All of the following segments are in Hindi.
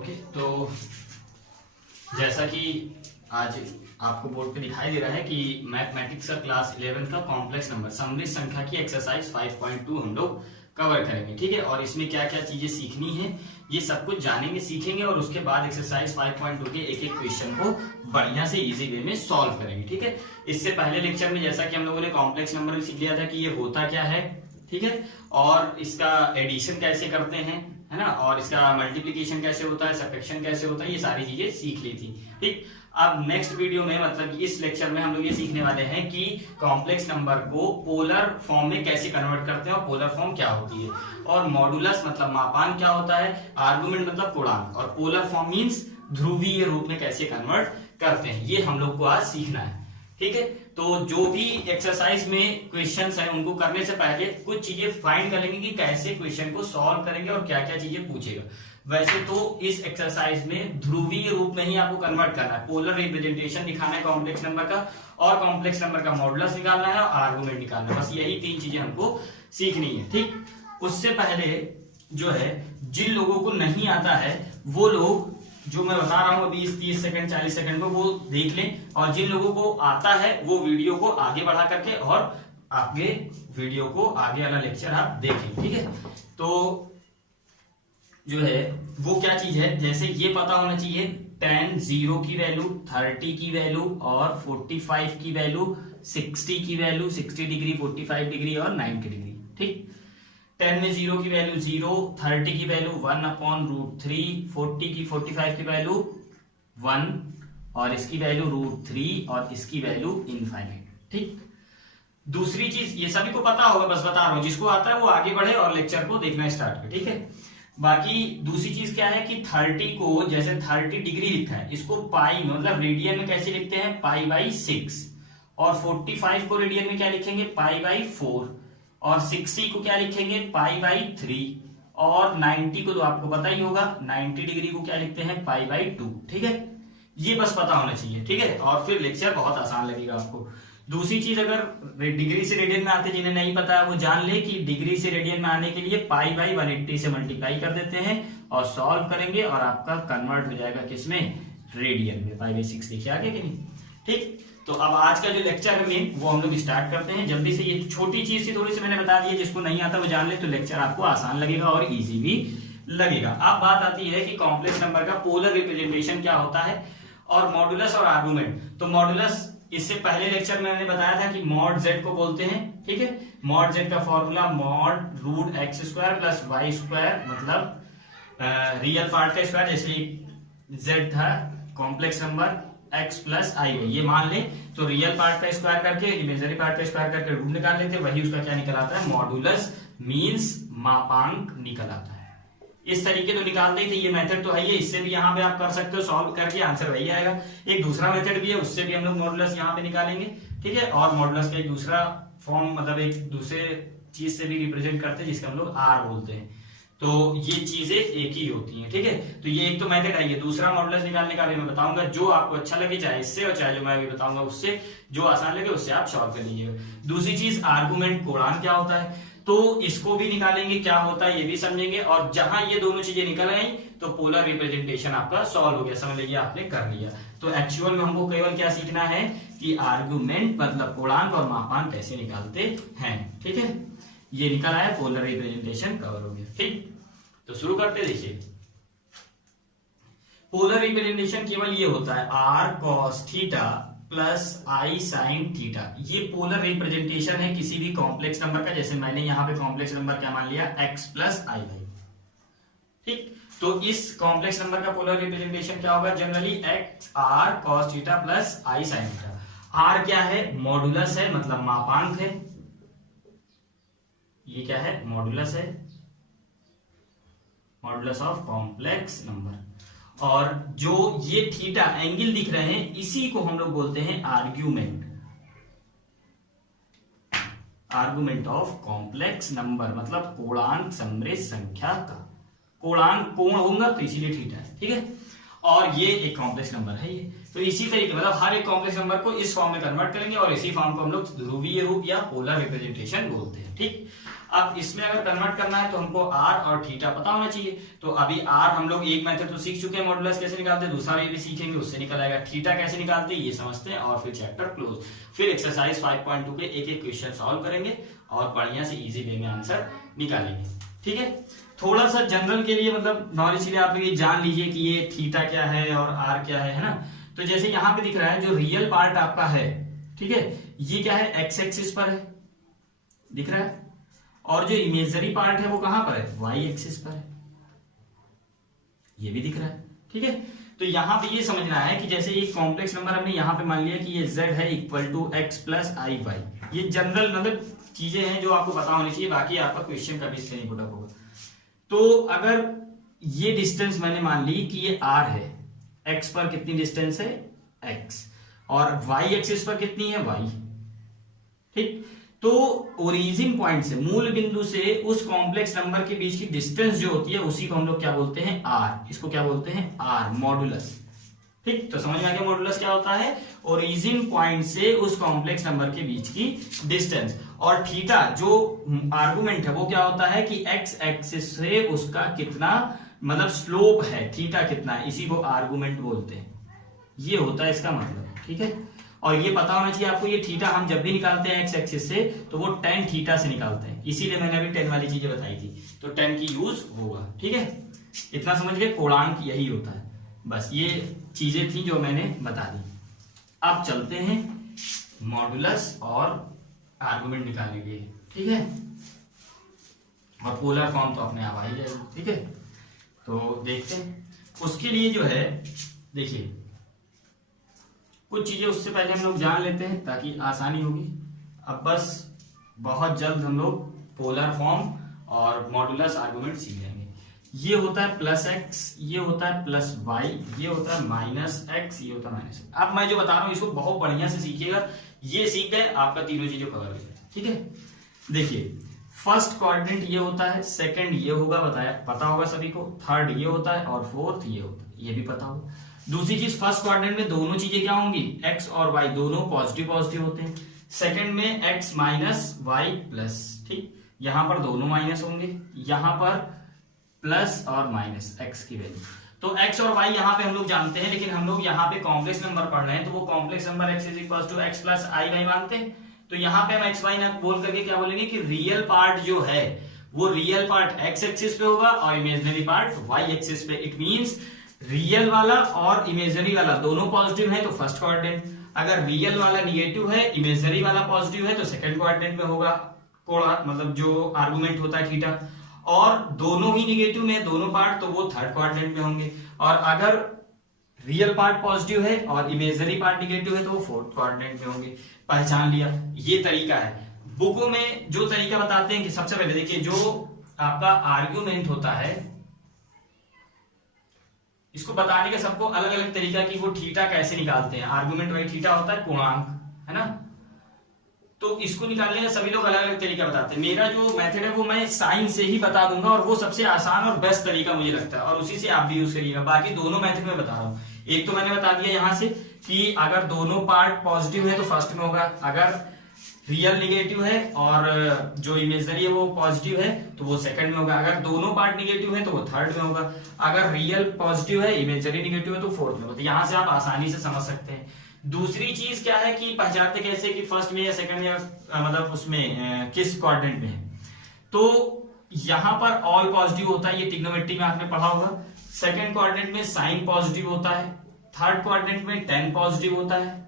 ओके, तो जैसा कि आज आपको बोर्ड पे दिखाई दे रहा है कि मैथमेटिक्स का क्लास 11 का कॉम्प्लेक्स नंबर समृद्ध संख्या की एक्सरसाइज 5.2 हम लोग कवर करेंगे। ठीक है, और इसमें क्या क्या चीजें सीखनी है ये सब कुछ जानेंगे, सीखेंगे, और उसके बाद एक्सरसाइज 5.2 के एक एक क्वेश्चन को बढ़िया से इजी वे में सॉल्व करेंगे। ठीक है, इससे पहले लेक्चर में जैसा कि हम लोगों ने कॉम्प्लेक्स नंबर में सीख लिया था कि ये होता क्या है, ठीक है, और इसका एडिशन कैसे करते हैं, है ना, और इसका मल्टीप्लिकेशन कैसे होता है, सब्ट्रैक्शन कैसे होता है, ये सारी चीजें सीख ली थी। ठीक, अब नेक्स्ट वीडियो में मतलब इस लेक्चर में हम लोग ये सीखने वाले हैं कि कॉम्प्लेक्स नंबर को पोलर फॉर्म में कैसे कन्वर्ट करते हैं और पोलर फॉर्म क्या होती है, और मॉडुलस मतलब मापांक क्या होता है, आर्गुमेंट मतलब पूर्णांक, और पोलर फॉर्म मींस ध्रुवीय रूप में कैसे कन्वर्ट करते हैं, ये हम लोग को आज सीखना है। ठीक है, तो जो भी एक्सरसाइज में क्वेश्चंस हैं उनको करने से पहले कुछ चीजें फाइंड कर लेंगे कि कैसे क्वेश्चन को सॉल्व करेंगे और क्या क्या चीजें पूछेगा। वैसे तो इस एक्सरसाइज में ध्रुवीय रूप में ही आपको कन्वर्ट करना है, पोलर रिप्रेजेंटेशन दिखाना है कॉम्प्लेक्स नंबर का, और कॉम्प्लेक्स नंबर का मॉडुलस निकालना है और आर्गुमेंट निकालना है। बस यही तीन चीजें हमको सीखनी है। ठीक, उससे पहले जो है जिन लोगों को नहीं आता है वो लोग जो मैं बता रहा हूं अभी 30 सेकंड 40 सेकंड को वो देख लें, और जिन लोगों को आता है वो वीडियो को आगे बढ़ा करके और आगे वीडियो को आगे वाला लेक्चर आप देखें। ठीक है, तो जो है वो क्या चीज है, जैसे ये पता होना चाहिए 10 0 की वैल्यू, 30 की वैल्यू और 45 की वैल्यू, 60 की वैल्यू, 60 डिग्री, 45 डिग्री और 90 डिग्री। ठीक, 10 में 0 की वैल्यू 0, 30 की वैल्यू 1/√3, 40 की 45 की वैल्यू 1 और इसकी वैल्यू √3 और इसकी वैल्यू इनफाइनाइट। ठीक, दूसरी चीज ये सभी को पता होगा, बस बता रहा हूं, जिसको आता है वो आगे बढ़े और लेक्चर को देखना स्टार्ट करे। ठीक है, बाकी दूसरी चीज क्या है कि 30 को जैसे 30 डिग्री लिखा है, इसको पाई मतलब रेडियन में कैसे लिखते हैं, π/6, और 45 को रेडियन में क्या लिखेंगे, π/4, और 60 को क्या लिखेंगे, π/3, और 90 को तो आपको पता ही होगा 90 डिग्री को क्या लिखते हैं, π/2। ठीक है, ये बस पता होना चाहिए। ठीक है, और फिर लेक्चर बहुत आसान लगेगा आपको। दूसरी चीज, अगर डिग्री से रेडियन में आते जिन्हें नहीं पता है वो जान ले कि डिग्री से रेडियन में आने के लिए π/180 से मल्टीप्लाई कर देते हैं और सॉल्व करेंगे और आपका कन्वर्ट हो जाएगा किसमें, रेडियन में। π/6 लिखे आगे कि नहीं। ठीक, तो अब आज का जो लेक्चर है मेन वो हम लोग स्टार्ट करते हैं जल्दी से। ये छोटी चीज थी, थोड़ी सी मैंने बता दी है, जिसको नहीं आता वो जान ले तो लेक्चर आपको आसान लगेगा और इजी भी लगेगा। अब बात आती है कि कॉम्प्लेक्स नंबर का पोलर रिप्रेजेंटेशन क्या होता है और मॉडुलस और आर्गुमेंट। तो मॉडुलस इससे पहले लेक्चर में मैंने बताया था कि मॉड z को बोलते हैं। ठीक है, मॉड z का फॉर्मूला मॉड √x² + y², मतलब रियल पार्ट का स्क्वायर, जैसे z था कॉम्प्लेक्स नंबर x + i, ये मान ले तो रियल पार्ट का स्क्वायर करके इमेजिनरी पार्ट का स्क्वायर करके रूट निकाल लेते, वही उसका क्या निकल आता है, मॉडुलस मींस मापांक निकल आता है। इस तरीके तो निकालते ही थे, ये मेथड तो है ही, इससे भी यहाँ पे आप कर सकते हो, सॉल्व करके आंसर वही आएगा। एक दूसरा मेथड भी है, उससे भी हम लोग मॉडुलस यहाँ पे निकालेंगे। ठीक है, और मॉडुलस का एक दूसरा फॉर्म मतलब एक दूसरे चीज से भी रिप्रेजेंट करते हैं जिसका हम लोग आर बोलते हैं। तो ये चीजें एक ही होती हैं। ठीक है, तो ये एक तो मेथड है, ये दूसरा मॉडुलस निकालने का भी मैं बताऊंगा, जो आपको अच्छा लगे, चाहे इससे और चाहे जो मैं अभी बताऊंगा उससे, जो आसान लगे उससे आप सॉल्व कर लीजिएगा। दूसरी चीज आर्गुमेंट, पूर्णांक क्या होता है, तो इसको भी निकालेंगे, क्या होता है ये भी समझेंगे, और जहां ये दोनों चीजें निकल आई तो पोलर रिप्रेजेंटेशन आपका सॉल्व हो गया, समझ लीजिए आपने कर लिया। तो एक्चुअल में हमको केवल क्या सीखना है कि आर्गुमेंट मतलब पूर्णांक और मापांक कैसे निकालते हैं। ठीक है, ये निकल आया, पोलर रिप्रेजेंटेशन कवर हो गया। ठीक, तो शुरू करते, देखिए पोलर रिप्रेजेंटेशन केवल ये होता है r cos theta + i sin theta, ये पोलर रिप्रेजेंटेशन है किसी भी कॉम्प्लेक्स नंबर का। जैसे मैंने यहाँ पे कॉम्प्लेक्स नंबर क्या मान लिया, x + i। ठीक, तो इस कॉम्प्लेक्स नंबर का पोलर रिप्रेजेंटेशन क्या होगा, generally r cos theta + i sin theta. r क्या है, मॉडुलस है मतलब मापांक है, ये क्या है, मॉडुलस है, मॉडुलस ऑफ कॉम्प्लेक्स नंबर। और जो ये थीटा एंगल दिख रहे हैं इसी को हम लोग बोलते हैं argument, argument of complex number, मतलब पूर्णांक समृद्ध संख्या का। पूर्णांक कोण होगा तो इसीलिए थीटा है। ठीक है, और ये एक कॉम्प्लेक्स नंबर है ये। तो इसी तरीके मतलब हर एक कॉम्प्लेक्स नंबर को इस फॉर्म में कन्वर्ट करेंगे और इसी फॉर्म को हम लोग ध्रुवीय रूप या पोलर रिप्रेजेंटेशन बोलते हैं। ठीक, अब इसमें अगर कन्वर्ट करना है तो हमको आर और थीटा पता होना चाहिए। तो अभी आर हम लोग एक मेथड तो सीख चुके हैं, मॉडुलस कैसे निकालते हैं, दूसरा भी सीखेंगे, उससे निकल आएगा। थीटा कैसे निकालते हैं ये समझते हैं और फिर चैप्टर क्लोज। फिर एक्सरसाइज 5.2 के एक एक क्वेश्चन सॉल्व करेंगे और बढ़िया से इजी वे में आंसर निकालेंगे। ठीक है, थोड़ा सा जनरल के लिए मतलब नॉलेज के लिए आप लोग ये जान लीजिए कि ये थीटा क्या है और आर क्या है ना। तो जैसे यहाँ पे दिख रहा है जो रियल पार्ट आपका है, ठीक है, ये क्या है, एक्स एक्सिस पर है, दिख रहा है, और जो इमेजरी पार्ट है वो कहां पर है, वाई एक्सिस पर है, ये भी दिख रहा है। ठीक है, तो यहां पे ये समझना है कि जैसे एक कॉम्प्लेक्स नंबर हमने यहां पे मान लिया कि ये z है equal to x plus i y, ये जनरल मतलब चीजें हैं जो आपको पता होनी चाहिए, बाकी आपका क्वेश्चन कभी इससे नहीं पुट अप होगा। तो अगर ये डिस्टेंस मैंने मान ली कि ये r है, x पर कितनी डिस्टेंस है x, और y एक्सिस पर कितनी है y। ठीक, तो ओरिजिन पॉइंट से, मूल बिंदु से उस कॉम्प्लेक्स नंबर के बीच की डिस्टेंस जो होती है उसी को हम लोग क्या बोलते हैं, r। इसको क्या बोलते हैं, r, मॉडुलस। ठीक, तो समझ में आ गया मॉडुलस क्या होता है, ओरिजिन पॉइंट से उस कॉम्प्लेक्स नंबर के बीच की डिस्टेंस। और थीटा जो आर्गुमेंट है वो क्या होता है कि x एक्सिस से उसका कितना मतलब स्लोप है, थीटा कितना है, इसी को आर्गुमेंट बोलते हैं, ये होता है इसका मतलब। ठीक है, और ये पता होना चाहिए आपको, ये थीटा हम जब भी निकालते हैं एक्स एक्सिस से तो वो tan थीटा से निकालते हैं, इसीलिए मैंने अभी tan वाली चीजें बताई थी, तो tan की यूज होगा। ठीक है, इतना समझ गए, कोणांक यही होता है। बस ये चीजें थी जो मैंने बता दी। अब चलते हैं मॉडुलस और आर्गुमेंट निकालने के लिए। ठीक है, और पोलर फॉर्म तो अपने आप आ ही जाएगी। ठीक है, तो देखते हैं उसके लिए जो है, देखिए कुछ चीजें उससे पहले हम लोग जान लेते हैं ताकि आसानी होगी। अब बस बहुत जल्द हम लोग पोलर फॉर्म और मॉडुलस आर्गुमेंट सीख लेंगे। ये होता है प्लस एक्स, ये होता है प्लस वाई, ये होता है माइनस एक्स, ये होता है माइनस। अब मैं जो बता रहा हूं इसको बहुत बढ़िया से सीखिएगा, ये सीख गए आपका तीनों चीजें कवर हो जाए। ठीक है, देखिए फर्स्ट कोऑर्डिनेट ये होता है, सेकंड ये होगा, बताया पता होगा सभी को, थर्ड ये होता है और फोर्थ ये होता है, ये भी पता होगा। दूसरी चीज, फर्स्ट क्वाड्रेंट में दोनों चीजें क्या होंगी, x और y दोनों पॉजिटिव पॉजिटिव होते हैं। सेकंड में x माइनस वाई प्लस, ठीक, यहां पर दोनों माइनस होंगे, यहां पर प्लस और माइनस x की वैल्यू। तो x और y यहां पे हम लोग जानते हैं, लेकिन हम लोग यहाँ पे कॉम्प्लेक्स नंबर पढ़ रहे हैं तो वो complex number x is equal to x plus i y मानते हैं। तो यहाँ पे हम एक्स वाई ना बोल करके क्या बोलेंगे कि रियल पार्ट जो है वो रियल पार्ट x एक्सिस पे होगा और इमेजिनरी पार्ट y एक्सिस पे। इट मींस रियल वाला और इमेजनरी वाला दोनों पॉजिटिव है तो फर्स्ट क्वाड्रेंट, अगर रियल वाला निगेटिव है, इमेजनरी वाला पॉजिटिव है तो सेकंड क्वाड्रेंट में होगा कोणा, मतलब जो आर्गुमेंट होता है थीटा, और दोनों ही निगेटिव में दोनों पार्ट तो वो थर्ड क्वाड्रेंट में होंगे, और अगर रियल पार्ट पॉजिटिव है और इमेजनरी पार्ट निगेटिव है तो वो फोर्थ क्वाड्रेंट में होंगे। पहचान लिया, ये तरीका है। बुकों में जो तरीका बताते हैं कि सबसे पहले देखिए जो आपका आर्गुमेंट होता है इसको बताने का सबको अलग अलग तरीका कि वो थीटा कैसे निकालते हैं। आर्गुमेंट वही थीटा होता है, पूर्णांक है ना, तो इसको निकालने का सभी लोग अलग अलग तरीका बताते हैं। मेरा जो मेथड है वो मैं साइन से ही बता दूंगा और वो सबसे आसान और बेस्ट तरीका मुझे लगता है, और उसी से आप भी यूज करिएगा। बाकी दोनों मेथड में बता रहा हूँ, एक तो मैंने बता दिया यहाँ से कि अगर दोनों पार्ट पॉजिटिव है तो फर्स्ट में होगा, अगर रियल निगेटिव है और जो इमेजनरी है वो पॉजिटिव है तो वो सेकंड में होगा, अगर दोनों पार्ट निगेटिव है तो वो थर्ड में होगा, अगर रियल पॉजिटिव है इमेजनरी निगेटिव है तो फोर्थ में होगा। तो यहां से आप आसानी से समझ सकते हैं। दूसरी चीज क्या है कि पहचानते कैसे कि फर्स्ट में या सेकंड में मतलब उसमें किस क्वाड्रेंट में है। तो यहां पर ऑल पॉजिटिव होता है, ये ट्रिग्नोमेट्री में आपने पढ़ा होगा। सेकंड क्वाड्रेंट में साइन पॉजिटिव होता है, थर्ड क्वाड्रेंट में tan पॉजिटिव होता है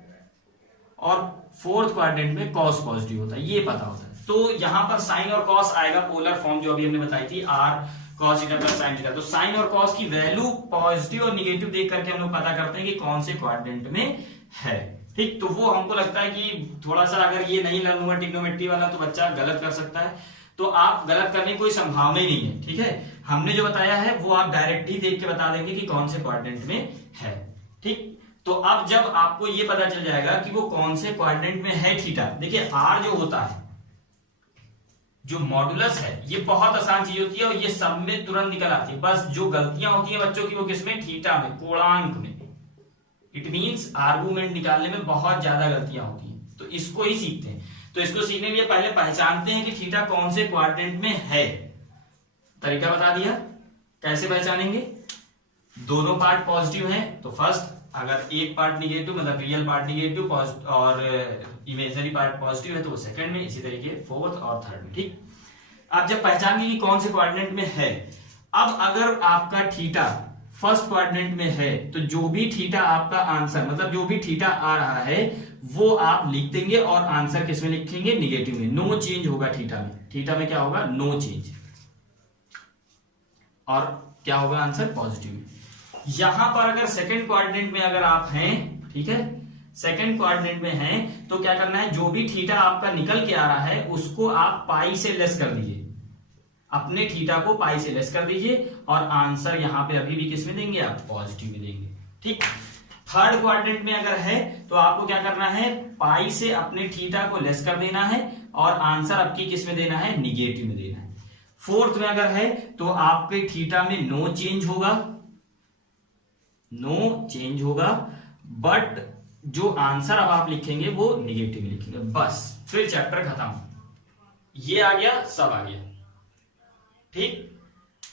और फोर्थ क्वाड्रेंट में cos पॉजिटिव होता है, ये पता होता है। तो यहां पर साइन और cos आएगा, पोलर फॉर्म जो अभी हमने बताई थी, r cos theta plus sin theta. तो साइन और cos की वैल्यू पॉजिटिव और निगेटिव देख करके हम लोग पता करते हैं कि कौन से क्वाड्रेंट में है। ठीक, तो वो हमको लगता है कि थोड़ा सा अगर ये नहीं लर्न हुआ ट्रिग्नोमेट्री वाला तो बच्चा गलत कर सकता है, तो आप गलत करने की कोई संभावना ही नहीं है। ठीक है, हमने जो बताया है वो आप डायरेक्ट ही देख के बता देंगे कि कौन से क्वाड्रेंट में है। ठीक, तो अब जब आपको ये पता चल जाएगा कि वो कौन से क्वाड्रेंट में है थीटा, देखिए आर जो होता है, जो मॉडुलस है, ये बहुत आसान चीज होती है और ये सब में तुरंत निकल आती है। बस जो गलतियां होती है बच्चों की वो किसमें, थीटा में, कोणांक में। इट मीन्स आर्गुमेंट निकालने में बहुत ज्यादा गलतियां होती हैं, तो इसको ही सीखते हैं। तो इसको सीखने के लिए पहले पहचानते हैं कि थीटा कौन से क्वाड्रेंट में है। तरीका बता दिया कैसे पहचानेंगे। दोनों पार्ट पॉजिटिव हैं तो फर्स्ट, अगर एक पार्ट निगेटिव मतलब रियल पार्ट निगेटिव और इमेजिनरी पार्ट पॉजिटिव है तो वो सेकंड में, इसी तरीके फोर्थ और थर्ड में। ठीक, अब जब पहचान गए कि कौन से क्वाड्रेंट में है, अब अगर आपका थीटा फर्स्ट क्वाड्रेंट में है तो जो भी थीटा आपका आंसर मतलब जो भी थीटा आ रहा है वो आप लिख देंगे और आंसर किसमें लिखेंगे, निगेटिव में। नो चेंज होगा थीटा में, थीटा में क्या होगा, नो चेंज, और क्या होगा आंसर, पॉजिटिव में। यहां पर अगर सेकंड क्वाड्रेंट में अगर आप हैं, ठीक है, सेकंड क्वाड्रेंट में हैं तो क्या करना है, जो भी थीटा आपका निकल के आ रहा है उसको आप पाई से लेस कर दीजिए, अपने थीटा को पाई से लेस कर दीजिए और आंसर यहां पे अभी भी किस में देंगे, आप पॉजिटिव में देंगे। ठीक, थर्ड क्वाड्रेंट में अगर है तो आपको क्या करना है, पाई से अपने थीटा को लेस कर देना है और आंसर आपकी किस में देना है, निगेटिव में देना है। फोर्थ में अगर है तो आपके थीटा में नो चेंज होगा, नो चेंज होगा, बट जो आंसर अब आप लिखेंगे वो निगेटिव में लिखेंगे। बस फिर चैप्टर खत्म, ये आ गया, सब आ गया। ठीक,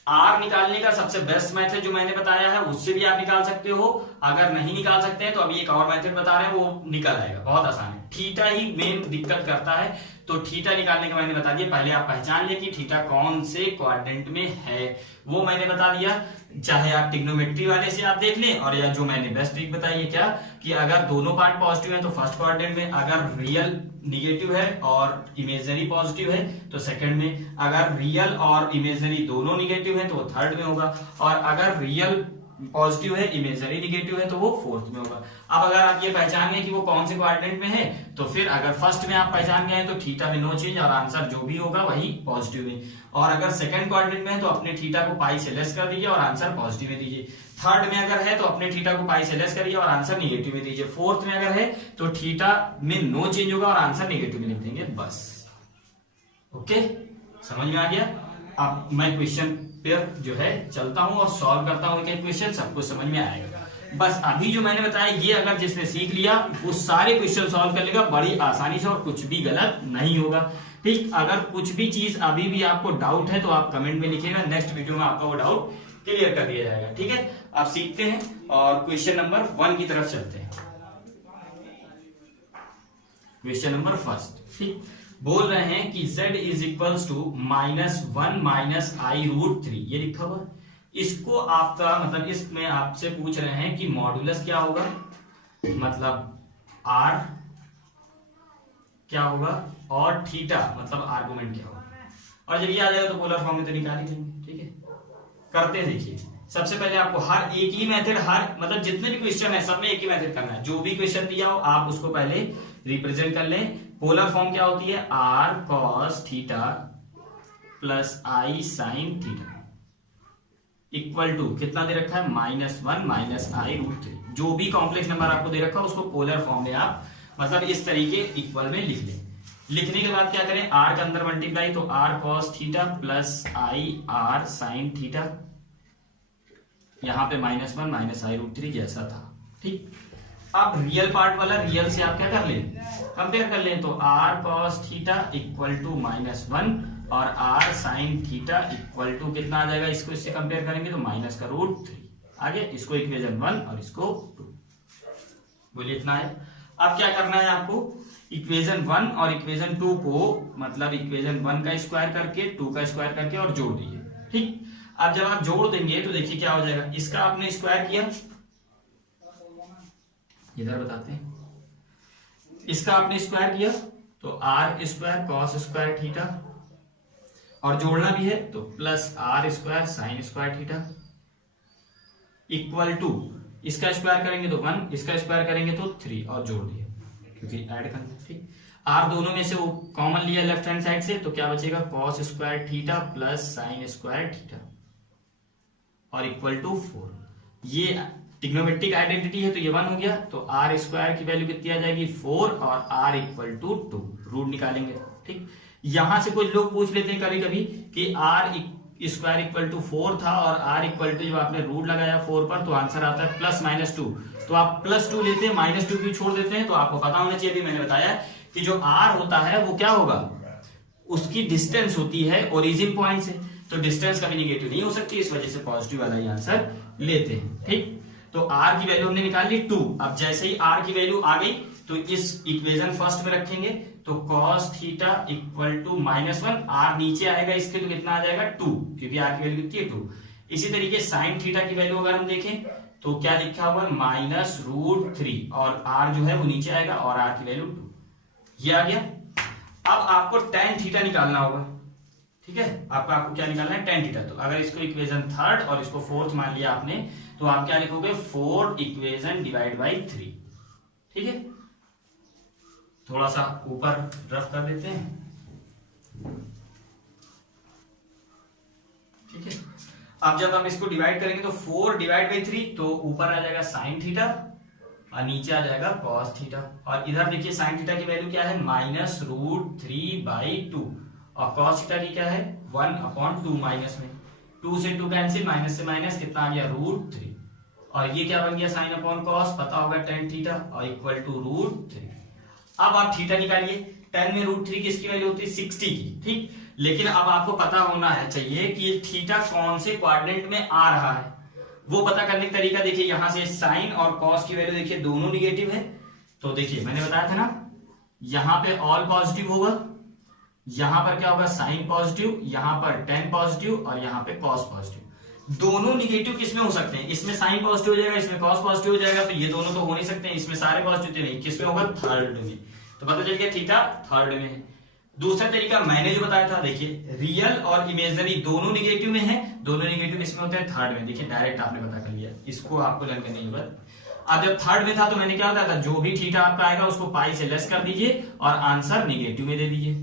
आर निकालने का सबसे बेस्ट मेथड जो मैंने बताया है उससे भी आप निकाल सकते हो, अगर नहीं निकाल सकते हैं तो अभी एक और मेथड बता रहे हैं वो निकल आएगा, बहुत आसान है। थीटा ही मेन दिक्कत करता है, तो थीटा निकालने का मैंने बता दिया, पहले आप पहचान ले कि थीटा कौन से क्वाड्रेंट में है, वो मैंने बता दिया। चाहे आप ट्रिग्नोमेट्री वाले से आप देख लें, और या जो मैंने बेस्ट ट्रिक बताई है क्या, कि अगर दोनों पार्ट पॉजिटिव है तो फर्स्ट क्वाड्रेंट में, अगर रियल निगेटिव है और इमेजिनरी पॉजिटिव है तो सेकंड में, अगर रियल और इमेजिनरी दोनों निगेटिव है तो वो थर्ड में होगा, और अगर रियल पॉजिटिव है इमेजिनरी निगेटिव है तो वो फोर्थ में होगा। अब अगर आप ये पहचान गए कि वो कौन से क्वाड्रेंट में है तो फिर अगर फर्स्ट में आप पहचान गए तो थीटा में नो चेंज और आंसर जो भी होगा वही पॉजिटिव में, और अगर सेकंड क्वाड्रेंट में है तो अपने थीटा को पाई से लेस कर दीजिए और आंसर पॉजिटिव में दीजिए। थर्ड में अगर है तो अपने थीटा को पाई से लेस करिए और आंसर निगेटिव में दीजिए। फोर्थ में अगर है तो थीटा में नो चेंज होगा और आंसर निगेटिव में लिख देंगे, बस। ओके, समझ में आ गया। अब मैं क्वेश्चन पे जो है चलता हूं और सॉल्व करता हूं एक क्वेश्चन, सबको समझ में आएगा। बस अभी जो मैंने बताया ये अगर जिसने सीख लिया वो सारे क्वेश्चन सॉल्व कर लेगा बड़ी आसानी से और कुछ भी गलत नहीं होगा। ठीक, अगर कुछ भी चीज अभी भी आपको डाउट है तो आप कमेंट में लिखिएगा, नेक्स्ट वीडियो में आपका वो डाउट क्लियर कर दिया जाएगा। ठीक है, आप सीखते हैं और क्वेश्चन नंबर 1 की तरफ चलते हैं। क्वेश्चन नंबर फर्स्ट, ठीक, बोल रहे हैं कि z is equals to -1 minus i√3, ये लिखा हुआ। इसको आपका मतलब इसमें आपसे पूछ रहे हैं कि मॉडुलस क्या होगा, मतलब r क्या होगा और थीटा मतलब आर्गुमेंट क्या होगा, और जब ये आ जाएगा तो पोलर फॉर्म में तो निकाल ही लेंगे। ठीक है, करते हैं। देखिए, सबसे पहले आपको हर एक ही मेथड, हर मतलब जितने भी क्वेश्चन है सब में एक ही मेथड करना है। जो भी क्वेश्चन दिया हो आप उसको पहले रिप्रेजेंट कर लें। पोलर फॉर्म क्या होती है, r cos theta plus i sin theta equal to कितना दे रखा है, -1 माइनस i√3। जो भी कॉम्प्लेक्स नंबर आपको दे रखा है उसको पोलर फॉर्म में आप मतलब इस तरीके इक्वल में लिख लें। लिखने के बाद क्या करें, r के अंदर मल्टीप्लाई, तो r cos theta plus i r sin theta, यहां पे -1 माइनस i√3 जैसा था। ठीक, अब रियल पार्ट वाला रियल से आप क्या कर लें, कंपेयर कर लें, तो r cos theta equal to -1 और r sin theta equal to कितना आ जाएगा, इसको इससे कंपेयर करेंगे तो -√3 आगे, इसको इक्वेशन 1 और इसको 2, बोलिए इतना है। अब क्या करना है आपको, इक्वेशन 1 और इक्वेशन 2 को मतलब इक्वेशन 1 का स्क्वायर करके 2 का स्क्वायर करके और जोड़ दीजिए। ठीक, अब जब आप जोड़ देंगे तो देखिए क्या हो जाएगा, इसका आपने स्क्वायर किया, इधर बताते हैं, इसका आपने स्क्वायर किया तो r square cos square theta, और जोड़ना भी है तो plus r square sin square theta equal to, इसका स्क्वायर करेंगे तो 1, इसका स्क्वायर करेंगे तो 3 और जोड़ दिए क्योंकि ऐड करना है। ठीक, r दोनों में से वो कॉमन लिया लेफ्ट हैंड साइड से, तो क्या बचेगा, cos square theta plus sin square theta और इक्वल टू 4। ये ट्रिग्नोमेट्रिक आइडेंटिटी है तो ये 1 हो गया, तो r स्क्वायर की वैल्यू कितनी आ जाएगी 4 और r इक्वल टू 2, रूट निकालेंगे। ठीक, यहां से कुछ लोग पूछ लेते हैं कभी कभी कि r स्क्वायर इक्वल टू 4 था और r इक्वल टू जब आपने रूट लगाया 4 पर तो आंसर आता है प्लस माइनस 2। तो आप प्लस 2 लेते हैं, माइनस 2 भी छोड़ देते हैं। तो आपको पता होना चाहिए, अभी मैंने बताया कि जो r होता है वो क्या होगा, उसकी डिस्टेंस होती है ओरिजिन पॉइंट से। तो डिस्टेंस कभी निगेटिव नहीं हो सकती, इस वजह से पॉजिटिव वाला ही आंसर लेते हैं। ठीक, तो r की वैल्यू हमने निकाल ली 2। अब जैसे ही r की वैल्यू आ गई तो इस इक्वेशन फर्स्ट में रखेंगे, तो cos theta equal to -1, r नीचे आएगा इसके, तो कितना आ जाएगा 2, क्योंकि r की वैल्यू कितनी है 2। इसी तरीके sin थीटा की वैल्यू अगर हम देखें तो क्या लिखा हुआ है -√3, और r जो है वो नीचे आएगा और r की वैल्यू 2, ये आ गया। अब आपको tan थीटा निकालना होगा, ठीक है, आपको क्या निकालना है, tan थीटा। तो अगर इसको इक्वेशन थर्ड और इसको फोर्थ मान लिया आपने, तो आप क्या लिखोगे 4 इक्वेशन डिवाइड बाई 3, ठीक है। थोड़ा सा ऊपर रफ कर देते हैं, ठीक है। अब जब हम इसको डिवाइड करेंगे तो 4 डिवाइड बाई 3, तो ऊपर आ जाएगा sin थीटा और नीचे आ जाएगा cos थीटा। और इधर देखिए sin थीटा की वैल्यू क्या है -√3/2, और cos थीटा की क्या है 1/2 माइनस में, 2 से 2 कैंसिल, माइनस से माइनस, कितना आ गया √3, और ये क्या बन गया sin अपॉन cos, पता होगा tan थीटा, और इक्वल टू √3। अब आप थीटा निकालिए, 10 में √3 किसकी वैल्यू होती है 60 की, ठीक। लेकिन अब आपको पता होना है चाहिए कि थीटा कौन से क्वाड्रेंट में आ रहा है, वो पता करने का तरीका देखिए। यहां से साइन और कॉस की वैल्यू देखिए दोनों निगेटिव है, तो देखिए मैंने बताया था ना, यहां पे ऑल पॉजिटिव होगा, यहां पर क्या होगा साइन पॉजिटिव, यहां पर tan पॉजिटिव और यहां पे कॉस पॉजिटिव। दोनों निगेटिव किसमें हो सकते हैं, इसमें साइन पॉजिटिव हो जाएगा, इसमें कॉस पॉजिटिव हो जाएगा, तो ये दोनों तो हो नहीं सकते, इसमें सारे पॉजिटिव नहीं, किसमें होगा थर्ड में। तो पता चल गया थीटा थर्ड में है। दूसरा तरीका मैंने जो बताया था, देखिए रियल और इमेजिनरी दोनों निगेटिव में है, दोनों निगेटिव किसमें होते हैं थर्ड में। देखिए डायरेक्ट आपने पता कर लिया, इसको आपको लर्न करने की जरूरत। अब जब थर्ड में था तो मैंने क्या बताया था, जो भी थीटा आपका आएगा उसको पाई से लेस कर दीजिए और आंसर निगेटिव में दे दीजिए,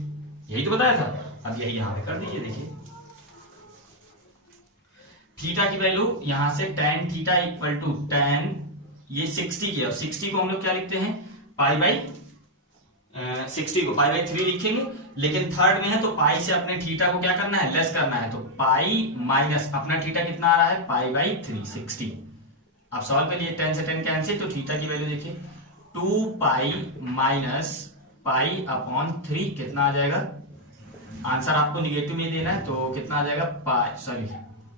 यही तो बताया था। अब यही यहां पे कर दीजिए, देखिए थीटा की वैल्यू यहां से tan theta equal to tan, ये 60 की है, और 60 को हम लोग क्या लिखते हैं पाई बाई 60 को पाई बाई 3 लिखेंगे, लेकिन थर्ड में है तो पाई से अपने थीटा को क्या करना है लेस करना है, तो पाई माइनस अपना थीटा कितना आ रहा है पाई बाई 3 60। आप सॉल्व करिए, 10 से 10 कैंसिल, तो थीटा की वैल्यू देखिए 2 पाई माइनस पाई अपॉन 3, कितना आ जाएगा, आंसर आपको निगेटिव में देना है, तो कितना आ जाएगा पाई, सॉरी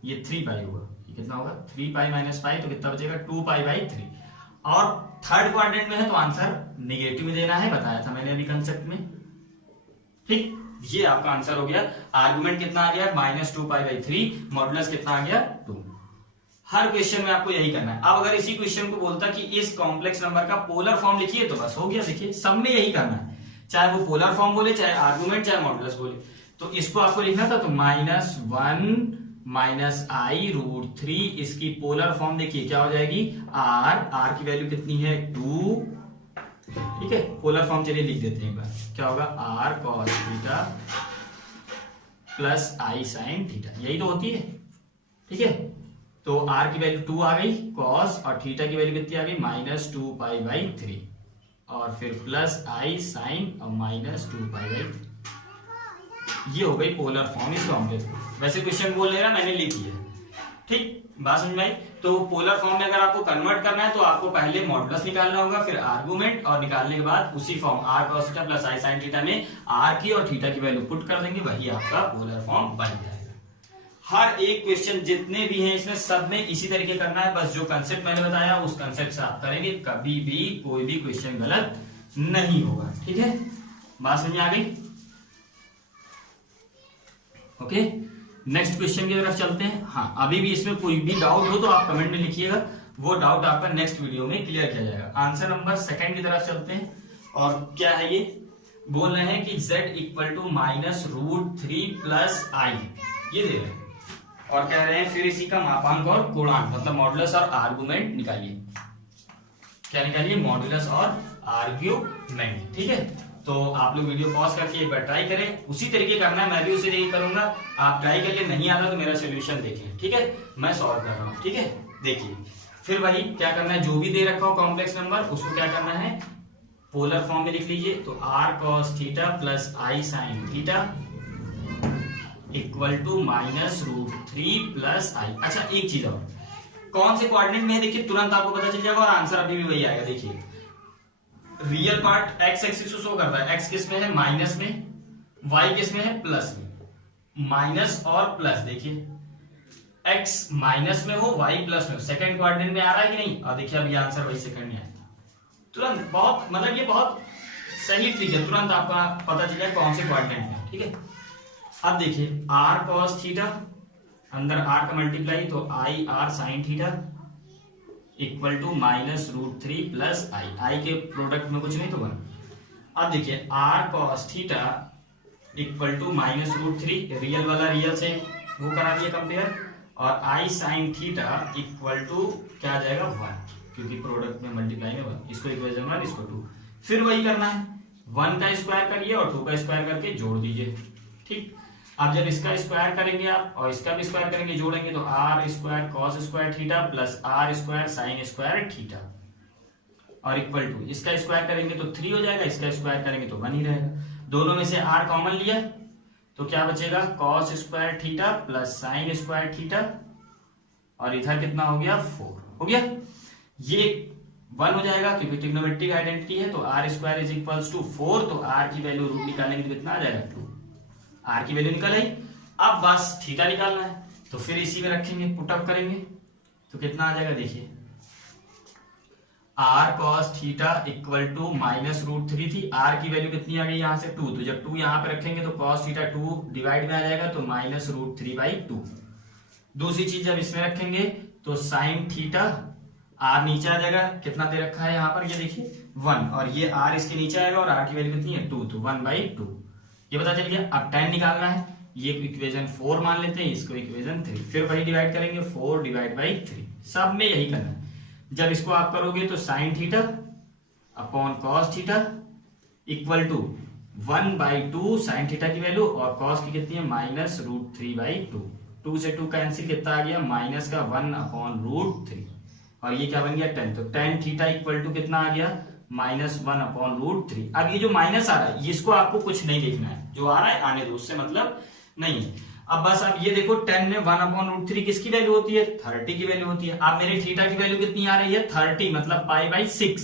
ये 3 पाई होगा, ये कितना होगा 3 पाई माइनस पाई, तो कितना बचेगा 2 पाई बाई 3। और थर्ड क्वाड्रेंट में है तो आंसर निगेटिव में देना है, बताया था मैंने अभी कंसेप्ट में, ठीक। ये आपका आंसर हो गया। आर्गुमेंट कितना आ गया -2 पाई बाई 3, मॉडुलस कितना आ गया 2। हर क्वेश्चन में आपको यही करना है। अब अगर इसी क्वेश्चन को बोलता कि इस कॉम्प्लेक्स नंबर का पोलर फॉर्म लिखिए, तो बस हो गया। देखिए सब में यही करना है, चाहे वो पोलर फॉर्म बोले, चाहे आर्गुमेंट, चाहे मॉडुलस बोले। तो इसको आपको लिखना था, तो -1 माइनस i√3, इसकी पोलर फॉर्म देखिए क्या हो जाएगी r की वैल्यू कितनी है 2, ठीक है। पोलर फॉर्म चलिए लिख देते हैं एक बार, क्या होगा r cos theta plus i sin theta, यही तो होती है, ठीक है। तो r की वैल्यू 2 आ गई, cos और थीटा की वैल्यू कितनी आ गई -2 पाई बाई 3, और फिर प्लस i sin और -2 पाई बाई 3। ये हो गई पोलर फॉर्म इस कॉम्प्लेक्स। वैसे क्वेश्चन बोल रहा मैंने लिख दिया, ठीक, बात समझ में आई। तो पोलर फॉर्म में अगर आपको कन्वर्ट करना है तो आपको पहले मॉडुलस निकालना होगा, फिर आर्गुमेंट, और निकालने के बाद उसी form r cos theta plus i sin theta में r की और थीटा की वैल्यू पुट कर देंगे, वही आपका पोलर फॉर्म बन जाएगा। हर एक क्वेश्चन जितने भी हैं इसमें सब में इसी तरीके करना है, बस जो कंसेप्ट मैंने बताया उस कंसेप्ट से आप करेंगे, कभी भी कोई भी क्वेश्चन गलत नहीं होगा, ठीक है। बात समझ में आ गई, ओके। नेक्स्ट क्वेश्चन की तरफ चलते हैं। हाँ, अभी भी इसमें कोई भी डाउट हो तो आप कमेंट में लिखिएगा, वो डाउट आपका नेक्स्ट वीडियो में क्लियर किया जाएगा। आंसर नंबर सेकंड की तरफ चलते हैं, और क्या है ये बोल रहे हैं कि z equal to -√3 plus i, ये दे रहे हैं, और कह रहे हैं फिर इसी का मापांक और गुणांक, मतलब मॉडुलस और आर्गुमेंट निकालिए। क्या निकालिए, मॉडुलस और आर्ग्यूमेंट, ठीक है। तो आप लोग वीडियो पॉज करके एक बार ट्राई करें, उसी तरीके करना है, मैं भी उसी तरीके करूंगा। आप ट्राई करके नहीं आता तो मेरा सोल्यूशन देखिए, ठीक है, मैं सॉल्व कर रहा हूं, ठीक है। देखिए फिर वही क्या करना है, जो भी दे रखा हो कॉम्प्लेक्स नंबर उसको क्या करना है पोलर फॉर्म में लिख लीजिए। तो r cos theta plus i sin theta equal to -√3 plus i. अच्छा एक चीज और, कौन से कोऑर्डिनेट में है देखिए तुरंत आपको पता चल जाएगा और आंसर अभी भी वही आएगा। देखिए रियल पार्ट एक्स एक्सिस को शो करता है, एक्स किस में है माइनस में, वाई किस में है प्लस में। माइनस और प्लस, देखिए एक्स माइनस में हो वाई प्लस में हो, सेकंड कोऑर्डिनेट में आ रहा है कि नहीं। और देखिए अभी आंसर वही सेकंड में आया तुरंत। बहुत मतलब ये बहुत सही ट्रिक है, तुरंत आपका पता चल जाए कौन से कोऑर्डिनेट में। ठीक है, अब देखिए r cos थीटा, अंदर r का मल्टीप्लाई तो i R sine theta equal to -√3 plus i. I के प्रोडक्ट में कुछ नहीं तो 1। अब देखिए r cos theta equal to -√3, real वाला रियल से वो करा दिया कंपेयर, और i sine theta equal to क्या आ जाएगा 1, क्योंकि प्रोडक्ट में मल्टीप्लाई है 1। इसको इक्वेशन 1, इसको 2, फिर वही करना है 1 का स्क्वायर करिए और 2 का स्क्वायर करके जोड़ दीजिए। ठीक, अब जब इसका स्क्वायर करेंगे आप और इसका भी स्क्वायर करेंगे जोड़ेंगे तो r square cos square theta plus r square sine square theta और इक्वल टू इसका स्क्वायर करेंगे तो 3 हो जाएगा, इसका स्क्वायर करेंगे तो 1 ही रहेगा। दोनों में से आर कॉमन लिया तो क्या बचेगा cos square theta plus sign square theta और इधर कितना हो गया 4 हो गया। ये 1 हो जाएगा क्योंकि ट्रिग्नोमेट्रिक आइडेंटिटी है, तो r square is equals to 4, तो आर की वैल्यू रूट निकालेंगे तो कितना आ जाएगा 2। आर की वैल्यू निकल आई, अब बस थीटा निकालना है तो फिर इसी में रखेंगे, पुटअप करेंगे तो कितना आ जाएगा देखिए r cos theta equal to -√3 थी, आर की वैल्यू कितनी आ गई यहाँ से 2, तो जब 2 यहाँ पे रखेंगे तो कॉस थीटा 2 डिवाइड में आ जाएगा तो -√3/2। दूसरी चीज जब इसमें रखेंगे तो साइन थीटा, आर नीचे आ जाएगा, कितना दे रखा है यहाँ पर ये देखिए 1, और ये आर इसके नीचे आएगा और आर की वैल्यू कितनी है 2, तो 1/2 ये पता चल गया। अब tan निकालना है, ये इक्वेशन 4 मान लेते हैं, इसको इक्वेशन 3, फिर वही डिवाइड करेंगे 4/3, सब में यही करना है। जब इसको आप करोगे तो sine theta upon cos theta equal to 1/2 sine theta की वैल्यू और कॉस की कितनी है -√3/2, 2 से 2 कैंसिल, कितना आ गया माइनस का 1/√3 और ये क्या बन गया 10, तो tan थीटा इक्वल टू कितना आ गया -1/√3। अब ये जो माइनस आ रहा है इसको आपको कुछ नहीं देखना है, जो आ रहा है आने दो, उससे मतलब नहीं है। अब बस आप ये देखो 10 में 1/√3 किसकी वैल्यू होती है 30 की वैल्यू होती है। अब मेरे थीटा की वैल्यू कितनी आ रही है 30, मतलब π/6।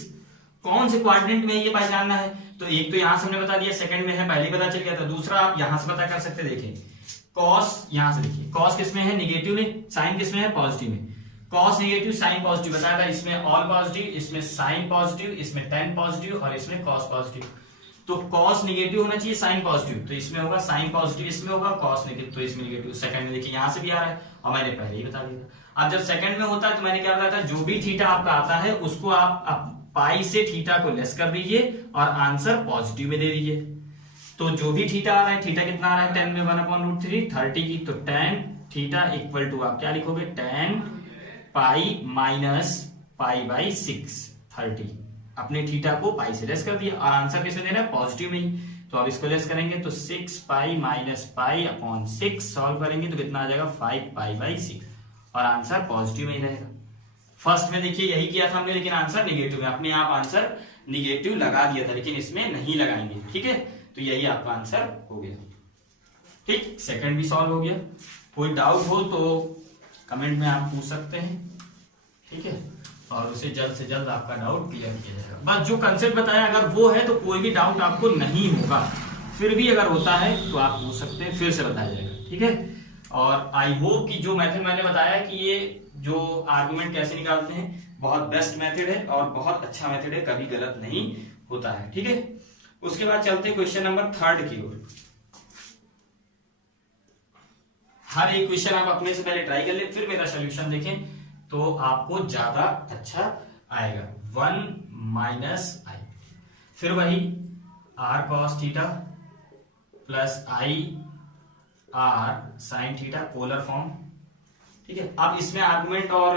कौन से क्वाड्रेंट में ये पहचानना है, तो एक तो यहां से हमने बता दिया, सेकंड में है पहले पता चल गया था, दूसरा आप यहां से पता कर सकते, देखें कॉस, यहां से देखिए कॉस किसमें है निगेटिव में, साइन किसमें है पॉजिटिव में। कॉस नेगेटिव साइन पॉजिटिव बताया था, इसमें ऑल पॉजिटिव, इसमें साइन पॉजिटिव, इसमें tan पॉजिटिव और इसमें कॉस पॉजिटिव। तो कॉस नेगेटिव होना चाहिए साइन पॉजिटिव, तो इसमें होगा साइन पॉजिटिव, इसमें होगा कॉस नेगेटिव, तो इसमें नेगेटिव। सेकंड में देखिए यहां से भी आ रहा है और मैंने पहले ही बता दिया। अब जब सेकंड में होता है तो मैंने क्या बताया था, जो भी थीटा आपका आता है उसको आप पाई से थीटा को लेस कर दीजिए और आंसर पॉजिटिव में दे दीजिए। तो जो भी थीटा आ रहा है, थीटा कितना आ रहा है 10 में 1/√3 30 की, तो tan थीटा इक्वल टू आप क्या लिखोगे tan पाई माइनस π/6 30, अपने थीटा को पाई से लेस कर दिया और आंसर किसमें देना है पॉजिटिव में ही, तो अब इसको लेस करेंगे तो 6π माइनस π/6 सॉल्व करेंगे तो कितना आ जाएगा 5π/6 और आंसर पॉजिटिव में ही रहेगा। फर्स्ट में देखिए यही किया था हमने, लेकिन आंसर निगेटिव में, अपने आप आंसर निगेटिव लगा दिया था, लेकिन इसमें नहीं लगाएंगे। ठीक है, तो यही आपका आंसर हो गया। ठीक, सेकंड भी सॉल्व हो गया। कोई डाउट हो तो कमेंट में आप पूछ सकते हैं, ठीक है, और उसे जल्द से जल्द आपका डाउट क्लियर किया जाएगा। बस जो कंसेप्ट बताया अगर वो है तो कोई भी डाउट आपको नहीं होगा, फिर भी अगर होता है तो आप पूछ सकते हैं, फिर से बताया जाएगा। ठीक है, और आई होप कि जो मेथड मैंने बताया कि ये जो आर्गुमेंट कैसे निकालते हैं बहुत बेस्ट मेथड है और बहुत अच्छा मेथड है, कभी गलत नहीं होता है। ठीक है, उसके बाद चलते हैं क्वेश्चन नंबर 3 की ओर। हर एक क्वेश्चन आप अपने से पहले ट्राई कर ले, फिर मेरा सोल्यूशन देखें तो आपको ज्यादा अच्छा आएगा। 1 - i, फिर वही r cos theta plus i r sin theta polar form. ठीक है, अब इसमें आर्गुमेंट और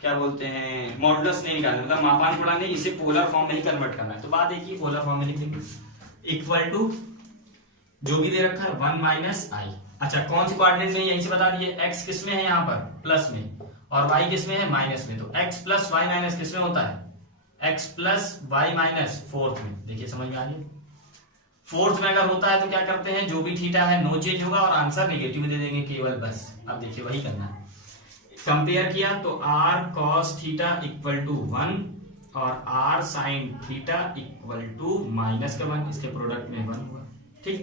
क्या बोलते हैं मॉडुलस नहीं निकालना, मतलब मापांक गुणा नहीं, इसे पोलर फॉर्म में ही कन्वर्ट करना है। तो बात एक ही पोलर फॉर्म में लिख देंगे इक्वल टू जो भी दे रखा है 1 - i। अच्छा, कौन सी कोऑर्डिनेट में यहीं से बता दिए, x किस में है यहाँ पर प्लस में और y किस में है माइनस में, तो x प्लस वाई माइनस किस में होता है x plus y minus fourth में। देखिए समझ में आ गया, फोर्थ में अगर होता है तो क्या करते हैं, जो भी थीटा है नो चेंज होगा और आंसर नेगेटिव दे देंगे केवल, बस। अब देखिए वही करना है। कंपेयर किया तो r cos theta equal to 1 और r sin theta equal to -1, इसके प्रोडक्ट में 1 हुआ। ठीक,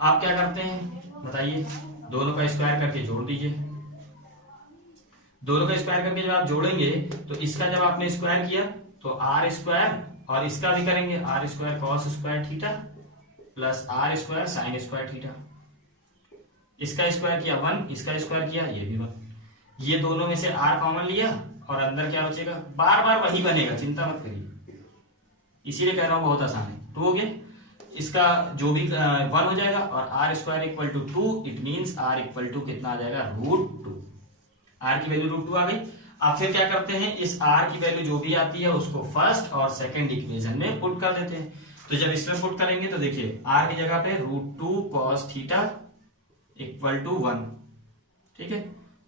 आप क्या करते हैं बताइए, दोनों का स्क्वायर करके जोड़ दीजिए। दोनों का स्क्वायर करके जब आप जोड़ेंगे तो इसका जब आपने स्क्वायर किया तो r स्क्वायर, और इसका भी करेंगे r square cos square theta plus r square sin square theta. इसका स्क्वायर किया 1, इसका स्क्वायर किया ये भी 1। ये दोनों में से r कॉमन लिया और अंदर क्या बचेगा, बार बार वही बनेगा, चिंता मत करिए, इसीलिए कह रहा हूं बहुत आसान है। 2 हो गया, इसका जो भी 1 हो जाएगा और r square equal to 2, it means r equal to कितना आ जाएगा, √2। r की वैल्यू √2 आ गई। अब फिर क्या करते हैं, इस r की वैल्यू जो भी आती है उसको फर्स्ट और सेकंड इक्वेशन में पुट कर देते हैं। तो जब इसमें पुट करेंगे तो देखिए r की जगह पे √2 cos थीटा इक्वल टू 1, ठीक है।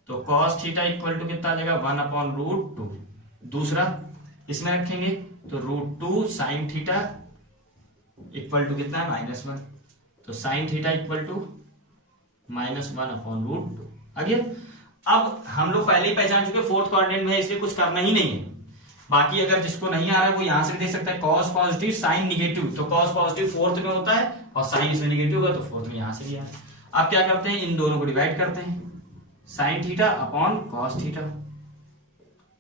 तो cos थीटा इक्वल टू कितना आ जाएगा, 1/√2। दूसरा इसमें रखेंगे तो √2 sin थीटा इक्वल टू कितना है, -1। तो sin थीटा इक्वल टू -1/√2 आ गया। अब हम लोग पहले ही पहचान चुके फोर्थ क्वाड्रेंट में है, इसलिए कुछ करना ही नहीं है। बाकी अगर जिसको नहीं आ रहा है वो यहां से देख सकता है, cos पॉजिटिव sin निगेटिव। तो cos पॉजिटिव फोर्थ में होता है और sin इसमें निगेटिव होगा, तो फोर्थ में यहां से लिया है। अब क्या करते हैं, इन दोनों को डिवाइड करते हैं, sin theta upon cos theta.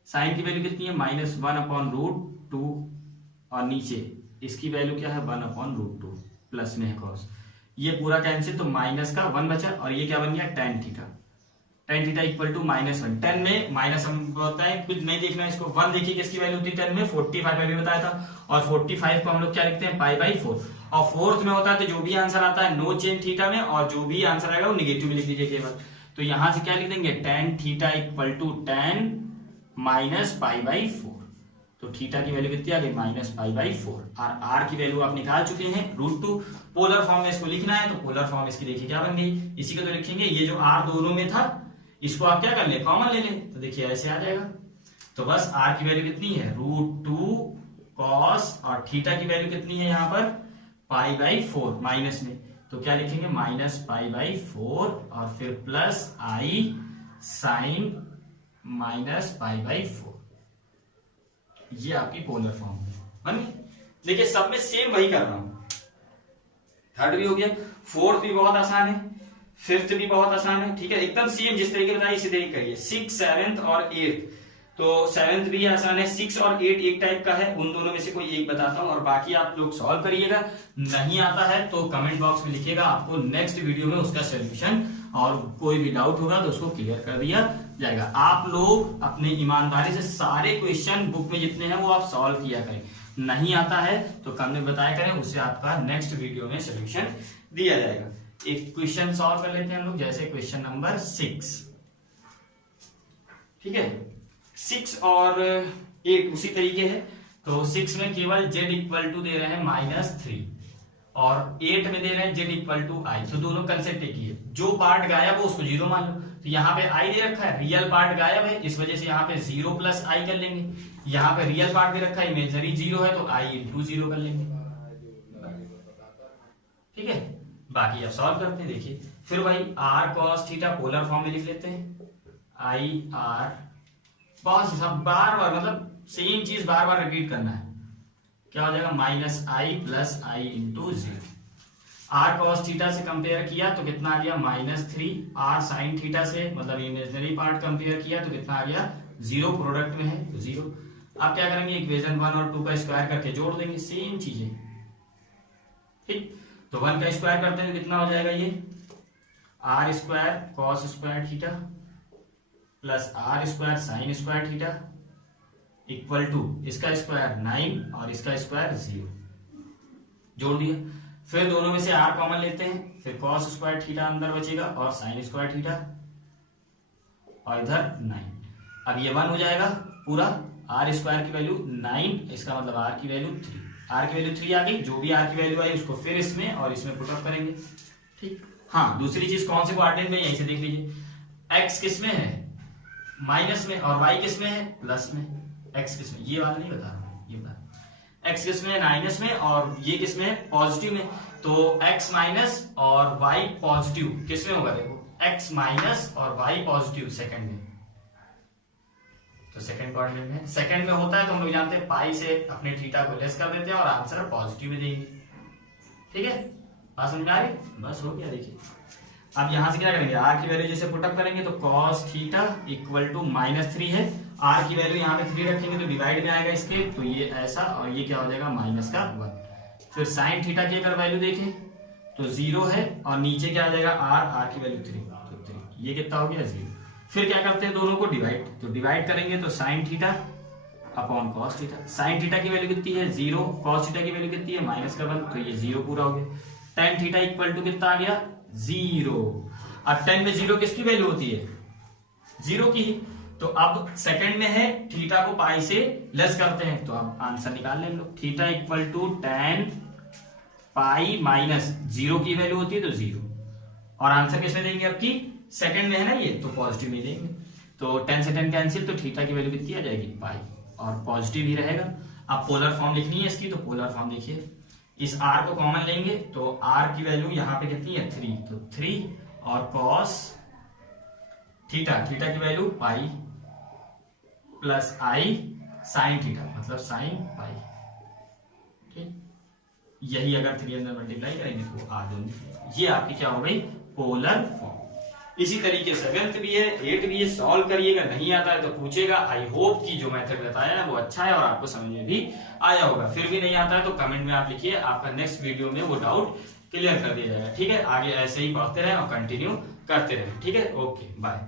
sin की वैल्यू कितनी है, -1/√2 और नीचे इसकी वैल्यू क्या है, 1/√2 प्लस में है cos। ये पूरा कैंसिल, तो माइनस का 1 बचा और ये क्या बन गया, tan theta. tan theta equal to -1। 10 में माइनस हम होता है, कुछ नहीं देखना है इसको। 1 देखिए किसकी वैल्यू होती है 10 में, 45 अभी बताया था, और 45 को हम लोग क्या लिखते हैं, π/4। और फोर्थ में होता है तो जो भी आंसर आता है नो चेंज थीटा में, और जो भी आंसर आएगा वो निगेटिव में लिख दीजिए केवल। तो यहां से क्या लिख देंगे, tan theta equal to tan -π/4। तो थीटा की वैल्यू कितनी आ गई, -π/4। और r की वैल्यू आप निकाल चुके हैं, √2। पोलर फॉर्म में इसको लिखना है तो पोलर फॉर्म इसकी देखिए क्या बन गई, इसी को तो लिखेंगे। ये जो r दोनों में था इसको आप क्या कर ले, कॉमन ले लें, तो देखिए ऐसे आ जाएगा। तो बस r की वैल्यू कितनी है, √2 cos, और थीटा की वैल्यू कितनी है यहाँ पर, π/4 माइनस में, तो क्या लिखेंगे, -π/4 और फिर प्लस i sin -π/4। ये आपकी पोलर फॉर्म बन गई। देखिए सब में सेम वही कर रहा हूं। थर्ड भी हो गया, फोर्थ भी बहुत आसान है, फिफ्थ भी बहुत आसान है, ठीक है, एकदम सेम जिस तरीके बताइए इसी तरीके करिए। 6, 7 और 8, तो 7th भी आसान है, 6 और 8 एक टाइप का है, उन दोनों में से कोई एक बताता हूं और बाकी आप लोग सॉल्व करिएगा। नहीं आता है तो कमेंट बॉक्स में लिखिएगा, आपको नेक्स्ट वीडियो में उसका सोल्यूशन, और कोई भी डाउट होगा तो उसको क्लियर कर दिया जाएगा। आप लोग अपनी ईमानदारी से सारे क्वेश्चन बुक में जितने हैं वो आप सॉल्व किया करें। नहीं आता है तो कमेंट बताया करें, उससे आपका नेक्स्ट वीडियो में सोल्यूशन दिया जाएगा। एक क्वेश्चन सॉल्व कर लेते हैं हम लोग, जैसे क्वेश्चन नंबर 6, ठीक है। 6 और 8 उसी तरीके है। तो 6 में केवल z इक्वल टू दे रहे हैं -3 और 8 में दे रहे हैं z इक्वल टू i। तो दोनों कंसेप्ट एक ही है, जो पार्ट गायब हो उसको 0 मान लो। तो यहाँ पे i दे रखा है, रियल पार्ट गायब है, इस वजह से यहाँ पे 0 प्लस i कर लेंगे। यहाँ पे रियल पार्ट भी रखा है, इमेजनरी 0 है, तो i इंटू 0 कर लेंगे, ठीक है। बाकी आप सॉल्व करते हैं, देखिए फिर वही r cos theta polar form में लिख लेते हैं, i r cos, सब बार बार मतलब सेम चीज बार बार रिपीट करना है। क्या हो जाएगा, -i plus i into 0। r cos theta से कंपेयर किया तो कितना आ गया, -3। r sin थीटा से मतलब इमेजिनरी पार्ट कंपेयर किया तो कितना आ गया, 0, प्रोडक्ट में है तो 0। अब क्या करेंगे, इक्वेशन 1 और 2 का स्क्वायर करके जोड़ देंगे, सेम चीजें, ठीक। तो 1 का स्क्वायर करते हैं कितना हो जाएगा, ये r square cos square theta plus r square sin square theta equal to इसका स्क्वायर 9 और इसका स्क्वायर 0, जोड़ दिया। फिर दोनों में से r कॉमन लेते हैं, फिर cos स्क्वायर थीटा अंदर बचेगा और sin स्क्वायर थीटा, और इधर 9। अब ये 1 हो जाएगा पूरा, r स्क्वायर की वैल्यू 9, इसका मतलब r की वैल्यू 3। r की वैल्यू 3 आ गई, जो भी r की वैल्यू आई उसको फिर इसमें और इसमें पुट अप करेंगे, ठीक। हाँ, दूसरी चीज कौन से क्वाड्रेंट में, यहीं से देख लीजिए, x किस में है, माइनस में, और y किस में है, प्लस में। x किस में, ये वाला नहीं बता रहा हूं, ये बता, x किस में है, माइनस में, और ये किस में है, पॉजिटिव में। तो x माइनस और y पॉजिटिव किस में होगा, देखो x माइनस और y पॉजिटिव सेकंड में, तो सेकंड क्वाड्रेंट में, सेकंड में होता है तो हम लोग जानते हैं पाई से अपने थीटा को लेस कर देते हैं और आंसर पॉजिटिव में देंगे। ठीक है, बात समझ में आ रही, बस हो गया। देखिए अब यहां से क्या करेंगे, r की वैल्यू जैसे पुटअप करेंगे तो cos थीटा इक्वल टू -3 है, r की वैल्यू यहाँ पे 3 रखेंगे तो डिवाइड में आएगा इसके, तो ये ऐसा, और ये क्या हो जाएगा -1। फिर sin थीटा की अगर वैल्यू देखें तो 0 है, और नीचे क्या आ जाएगा r की वैल्यू 3, तो 3, ये कितना हो गया 0। फिर क्या करते हैं, दोनों को डिवाइड, तो डिवाइड करेंगे तो sin theta upon cos theta, sin theta की वैल्यू कितनी है 0, cos थीटा की वैल्यू कितनी है -1, तो ये 0 पूरा हो गया। tan थीटा इक्वल टू कितना आ गया 0। अब tan में 0 किसकी वैल्यू होती है, 0 की। तो अब सेकंड में है, थीटा को पाई से लेस करते हैं, तो अब आंसर निकाल लें हम लोग, theta equal to tan pi minus 0 की वैल्यू होती है तो 0, और आंसर किसमें देंगे, अब की सेकंड में है ना ये, तो पॉजिटिव में देंगे। तो tan से tan कैंसिल, तो थीटा की वैल्यू कितनी आ जाएगी पाई, और पॉजिटिव ही रहेगा। अब पोलर फॉर्म लिखनी है इसकी, तो पोलर फॉर्म देखिए, इस r को कॉमन लेंगे तो r की वैल्यू यहाँ पे कितनी है 3, तो 3, और cos थीटा, थीटा की value pi plus i sin theta मतलब sin पाई। ठीक, यही अगर 3 अंदर मल्टीप्लाई करेंगे तो आ जाएंगे, ये आपकी क्या हो गई पोलर फॉर्म। इसी तरीके से 7th भी है, 8th भी है, सॉल्व करिएगा, नहीं आता है तो पूछेगा। आई होप कि जो मेथड बताया है वो अच्छा है और आपको समझ में भी आया होगा। फिर भी नहीं आता है तो कमेंट में आप लिखिए, आपका नेक्स्ट वीडियो में वो डाउट क्लियर कर दिया जाएगा। ठीक है, आगे ऐसे ही पढ़ते रहे और कंटिन्यू करते रहे। ठीक है, ओके बाय।